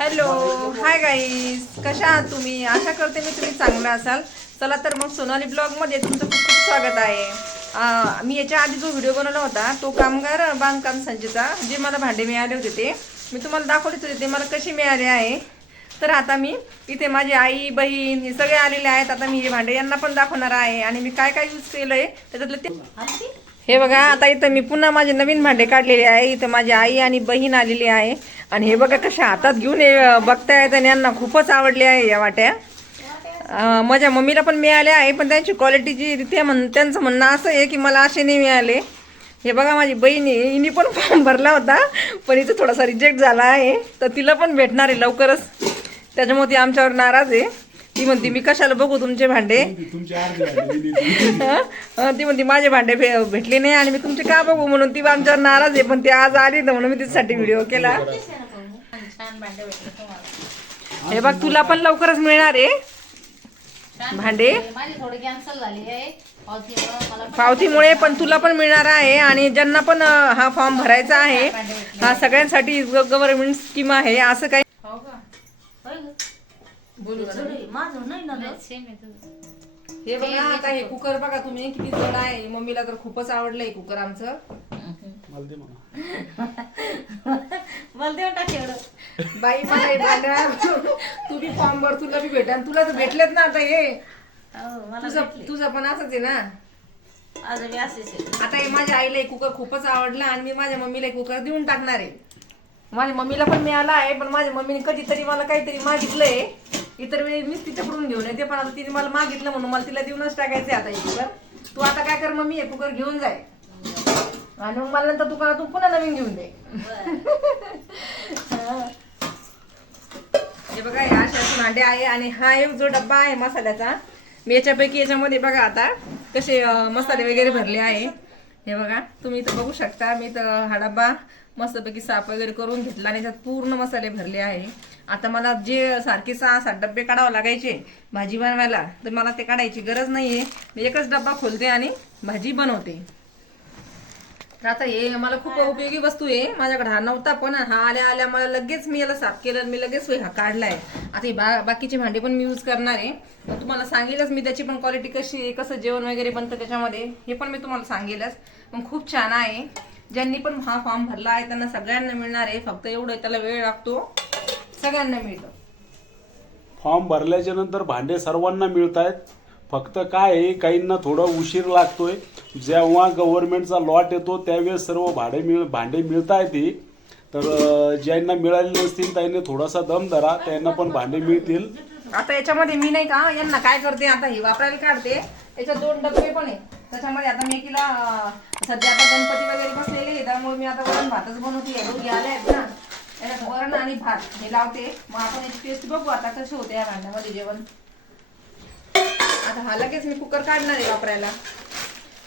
Hello hi guys कशा आहात तुम्ही? आशा करते मी तुम्ही चांगला असाल. चला तर मग सोनाली ब्लॉगमध्ये तुमचं खूप खूप स्वागत आहे. मी याच्या आधी जो व्हिडिओ बनवला होता तो कामगार बांधकाम संचेचा जे मला भांडे मिळाले होते ते. मी तुम्हाला दाखवले होते ते मला कसे मिळाले आहे. तर आता मी इथे माझी आई बहीण हे सगळे आलेले आहेत. आता मी हे भांडे यांना पण दाखवणार आहे. आणि मी काय काय यूज केलं आहे त्याच्यातलं ते हे बघा आता इथं मी पुन्हा माझे नवीन भांडे काढलेले आहे. इथं माझी आई आणि बहीण आलेली आहे. आणि हे बघा कशा हातात घेऊन हे बघतायत आणि यांना खूपच आवडले आहे या वाट्या. माझ्या मम्मीला पण मिळाले आहे पण त्यांची क्वालिटी जी ते म्हण त्यांचं म्हणणं असं आहे की मला असे नाही मिळाले. हे बघा माझी बहीण आहे हिने पण फॉर्म भरला होता पण इथं थोडासा रिजेक्ट झाला आहे. तर तिला पण भेटणार आहे लवकरच. त्याच्यामुळे ती आमच्यावर नाराज आहे. ती म्हणते मी कशाला बघू तुमचे भांडे. हं, ती म्हणते माझे भांडे भेटले नाही आणि मी तुमचे का बघू? म्हणून ती आमच्यावर नाराज आहे पण ती आज आली तर म्हणून मी तिच्यासाठी व्हिडिओ केला. छान भांडे भेटले तुम्हाला हे बघ तुला पण लवकरच मिळणार आहे. भांडे? माझी थोडी कॅन्सल झाली आहे पावतीमुळं मला पण तुला पण मिळणार आहे आणि ज्यांना पण हा फॉर्म भरायचा आहे हा सगळ्यांसाठी गव्हर्नमेंट स्कीम आहे असं काही हो का होय गं. बोलू थोडी माझं नाही ना गं. सेम आहे तुझं. हे बघा आता हे कुकर बघा तुम्ही किती जड आहे. मम्मीला तर खूपच आवडलंय कुकर आमचं. मला दे म्हणा. मला देऊ टाक एवढं. बाई मला हे भांड्या तू बी फॉर्म भर तुला बी भेटा तुला तर भेटलेत ना आता हे. हो, मला तुझं भेटले. तुझं पण असंच आहे ना. असेच आहे. आता हे माझ्या आईला एक कुकर खूपच आवडला आणि मी माझ्या मम्मीला एक कुकर देऊन टाकणार आहे. माझ्या मम्मीला पण मिळाला आहे पण माझ्या मम्मीने कधीतरी मला काहीतरी मागितलंय. इतर वेळी मीच तिच्याकडून घेऊन येते पण आता तिने मला मागितलं म्हणून मला तिला देऊनच टाकायचं आहे आता हे कुकर. तू आता काय कर मम्मी हे कुकर घेऊन जाय. आणि मग मला नंतर दुकानातून पुन्हा नवीन घेऊन दे. हे बघा हे असे भांडे आहे आणि हा एक जो डब्बा आहे मसाल्याचा मी याच्यापैकी याच्यामध्ये बघा आता कसे मसाले वगैरे भरले आहे. हे बघा तुम्ही इथं बघू शकता मी तर हा डब्बा मस्तपैकी साफ वगैरे करून घेतला आणि त्यात पूर्ण मसाले भरले आहे. आता मला जे सारखे सहा सात डब्बे काढावं लागायचे भाजी बनवायला तर मला ते काढायची गरज नाहीये. मी एकच डब्बा खोलते आणि भाजी बनवते. तर आता हे मला खूप उपयोगी वस्तू आहे. माझ्याकडे हा नव्हता पण हा आल्या आल्या मला लगेच मी याला साफ केलं मी लगेच हा काढलाय. आता हे बा बाकीचे भांडे पण मी यूज करणार आहे. मग तुम्हाला सांगेलच मी त्याची पण क्वालिटी कशी आहे कसं जेवण वगैरे बनतं त्याच्यामध्ये. हे पण मी तुम्हाला सांगेलच. पण खूप छान आहे. ज्यांनी पण हा फॉर्म भरला आहे त्यांना सगळ्यांना मिळणार आहे. फक्त एवढं त्याला वेळ लागतो. सगळ्यांना मिळतं. फॉर्म भरल्याच्या नंतर भांडे सर्वांना मिळत आहेत फक्त काय आहे काहींना थोडा उशीर लागतोय. जेव्हा गव्हर्नमेंटचा लॉट येतो त्यावेळेस सर्व भाडे मिळ भांडे मिळता येते तर ज्यांना मिळाले नसतील त्यांनी थोडासा दम धरा. त्यांना पण भांडे मिळतील. आता याच्यामध्ये मी नाही का यांना काय करते आता हे वापरायला काढते. याच्यात दोन डबे पण आहे. त्याच्यामध्ये आता मी अं, सध्या आता गणपती वगैरे बसलेले त्यामुळे मी आता वरण भातच बनवते. दोघी आल्या आहेत ना. वरण आणि भात हे लावते. मग आपण याची टेस्ट बघू आता कसे होते या भांड्यामध्ये जेवण. आता हा लगेच मी कुकर काढणार आहे वापरायला.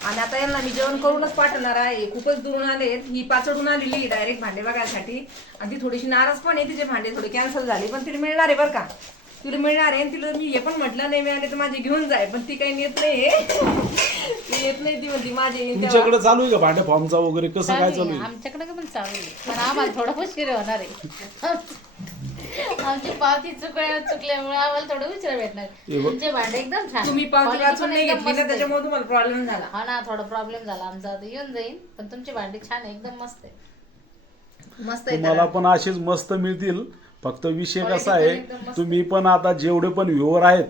आणि आता यांना मी जेवण करूनच पाठवणार आहे. खूपच दुरून आले. ही पाचडून आलेली डायरेक्ट भांडे बघायसाठी. आणि ती थोडीशी नाराज पण आहे. तिचे भांडे थोडे कॅन्सल झाले. पण तिला मिळणार आहे बरं का. तिला मिळणार आहे. आणि तिला मी हे पण म्हटलं नाही मिळाले तर माझे घेऊन जाय. पण ती काही नेत नाही ती म्हणती माझे येईन तेव्हा. तुमच्याकडे चालू आहे का भांडे? फॉर्मचा वगैरे कसं काय चालू आहे. आमच्याकडे पण चालू आहे. पण आम्हाला थोडं उशीर होणार आहे. आमची पावती चुकल्या चुकल्यामुळे आम्हाला थोडं उशीर भेटणार. हे बघ. तुमचे भांडे एकदम छान तुम्ही पावती Quality वाचून नाही एकदम घेतली मस्त ना आहे. त्याच्यामुळे तुम्हाला प्रॉब्लेम झाला. हा ना थोडा प्रॉब्लेम झाला. आमचा आता येऊन जाईल पण तुमची भांडी छान आहे एकदम मस्त आहे मस्त आहे तुम्हाला पण असेच मस्त मिळतील. फक्त विषय कसा आहे तुम्ही पण आता जेवढे पण व्ह्युअर आहेत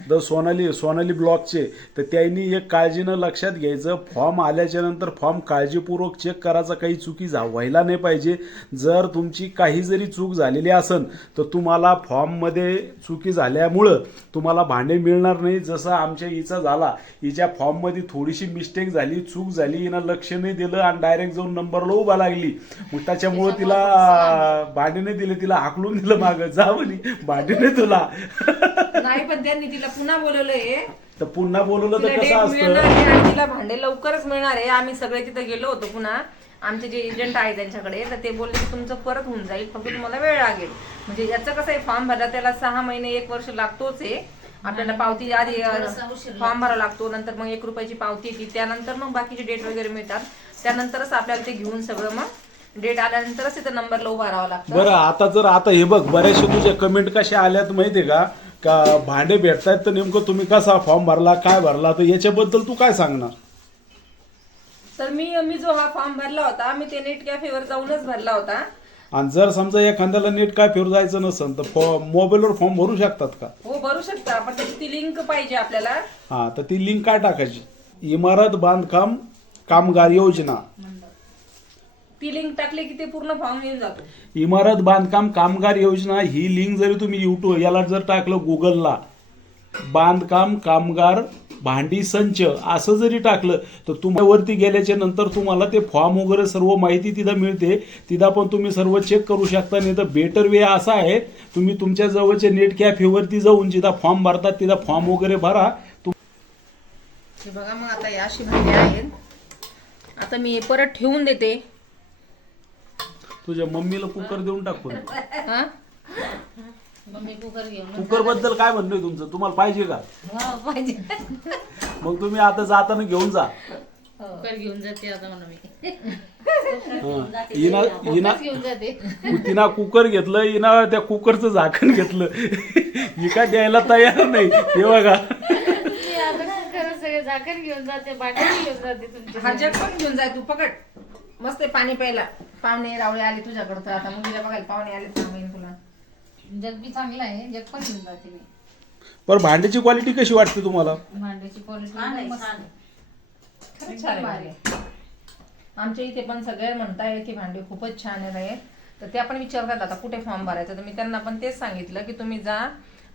द सोनाली सोनाली ब्लॉकचे तर त्यांनी एक काळजीनं लक्षात घ्यायचं. फॉर्म आल्याच्यानंतर फॉर्म काळजीपूर्वक चेक करायचा काही चुकी जा व्हायला नाही पाहिजे. जर तुमची काही जरी चूक झालेली असेल तर तुम्हाला फॉर्ममध्ये चुकी झाल्यामुळं तुम्हाला भांडे मिळणार नाही. जसं आमच्या हिचा झाला हिच्या फॉर्ममध्ये थोडीशी मिस्टेक झाली चूक झाली हिनं लक्ष नाही दिलं आणि डायरेक्ट जाऊन नंबरला उभा लागली. मग त्याच्यामुळं तिला भांडे नाही दिले तिला हाकलून दिलं मागं. जा म्हणे भांडे नाही तुला. नाही पण त्यांनी तिला पुन्हा बोलवलंय. तर पुन्हा बोलवलं तिला तर डेट कसं मिळणार असतं? आहे आणि तिला भांडे लवकरच मिळणार आहे. आम्ही सगळे तिथे गेलो होतो पुन्हा. आमचे जे एजंट आहे त्यांच्याकडे तर ते बोलले की तुमचं परत होऊन जाईल. फक्त तुम्हाला वेळ लागेल. म्हणजे याचं कसं आहे फॉर्म भरला त्याला सहा महिने एक वर्ष लागतोच आहे. आपल्याला पावती आधी फॉर्म भरावा लागतो. नंतर मग एक रुपयाची पावती येते. त्यानंतर मग बाकीचे डेट वगैरे मिळतात. त्यानंतरच आपल्याला ते घेऊन सगळं मग डेट आल्यानंतरच तिथं नंबरला उभा राहावं लागतं. बरं आता जर आता हे बघ बऱ्याचशा तुझ्या कमेंट कशा आल्यात माहितीये का? का भांडे भेटतायत तर नेमकं तुम्ही कसा फॉर्म भरला काय भरला तर याच्याबद्दल तू काय सांगणार? तर मी मी जो हा फॉर्म भरला होता मी ते नेट कॅफेवर जाऊनच भरला होता. आणि जर समजा एखाद्याला नीट काय फिरू जायचं नसेल तर फॉ- मोबाईलवर फॉर्म भरू शकतात का? हो भरू शकता पण त्याची ती लिंक पाहिजे आपल्याला. हा तर ती लिंक काय टाकायची? इमारत बांधकाम कामगार योजना. ती लिंक टाकली की ते पूर्ण फॉर्म येऊन जातो. इमारत बांधकाम कामगार योजना ही लिंक जरी तुम्ही युट्यूब याला जर टाकलं गुगलला बांधकाम कामगार भांडी संच असं जरी टाकलं तर तुम्हाला वरती गेल्याच्यानंतर तुम्हाला ते फॉर्म वगैरे सर्व माहिती तिथं मिळते. तिथं पण तुम्ही सर्व चेक करू शकता नाही तर बेटर वे असा आहे तुम्ही तुमच्या जवळच्या नेट कॅफेवरती जाऊन जिथं फॉर्म भरतात तिथं फॉर्म वगैरे भरा. तुम- हे बघा मग आता या अशी भांडी आहेत. आता मी हे परत ठेवून देते. तुझ्या मम्मीला कुकर देऊन टाकून हा? मी कुकर घेऊन कुकरबद्दल काय म्हणणं आहे तुमचं? तुम्हाला पाहिजे का? हा, पाहिजे. मग तुम्ही आता जाताना घेऊन जा. कुकर घेऊन जाते आता म्हणून मी. हं. हिना हिना कुकरच घेऊन जाते. तिना कुकर घेतलं हिना त्या कुकरचं झाकण घेतलं. ही काय द्यायला तयार नाही. हे बघा. मी आता कुकर सगळे झाकण घेऊन जाते बाटली घेऊन जाते तुमची. हा जग पण घेऊन जाय तू पकड. मस्त आहे पाणी प्यायला. पाहुणे रावळे आले तुझ्याकडं तर. आता मुलीला बघायला पाहुणे आले सांगेन तुला. जग बी चांगलं आहे. जग पण घेऊन जाते मी पण भांड्याची क्वालिटी कशी वाटते तुम्हाला? भांड्याची क्वालिटी मस्त खरंच छान आहे. भांडे. आमच्या इथे पण सगळे म्हणताय की भांडे खूपच छान आहे तर ते आपण विचारतात आता कुठे फॉर्म भरायचा? तर मी त्यांना पण तेच सांगितलं की तुम्ही जा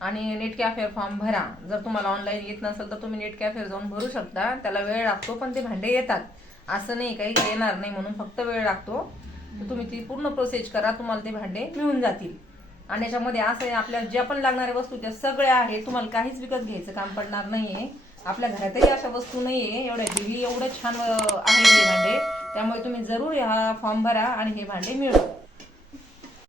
आणि नेट कॅफेवर फॉर्म भरा. जर तुम्हाला ऑनलाईन येत नसेल तर तुम्ही नेट कॅफेवर जाऊन भरू शकता. त्याला वेळ लागतो पण ते भांडे येतात. असं नाही काही येणार नाही म्हणून फक्त वेळ लागतो. तुम्ही ती पूर्ण प्रोसेस करा तुम्हाला ते भांडे मिळून जातील. आणि याच्यामध्ये असं आहे आपल्या ज्या पण लागणाऱ्या वस्तू त्या सगळ्या आहेत तुम्हाला काहीच विकत घ्यायचं काम पडणार नाहीये. आपल्या घरातही अशा वस्तू नाहीये एवढ्या दिली एवढं छान आहे हे भांडे. त्यामुळे तुम्ही जरूर हा फॉर्म भरा आणि हे भांडे मिळवा.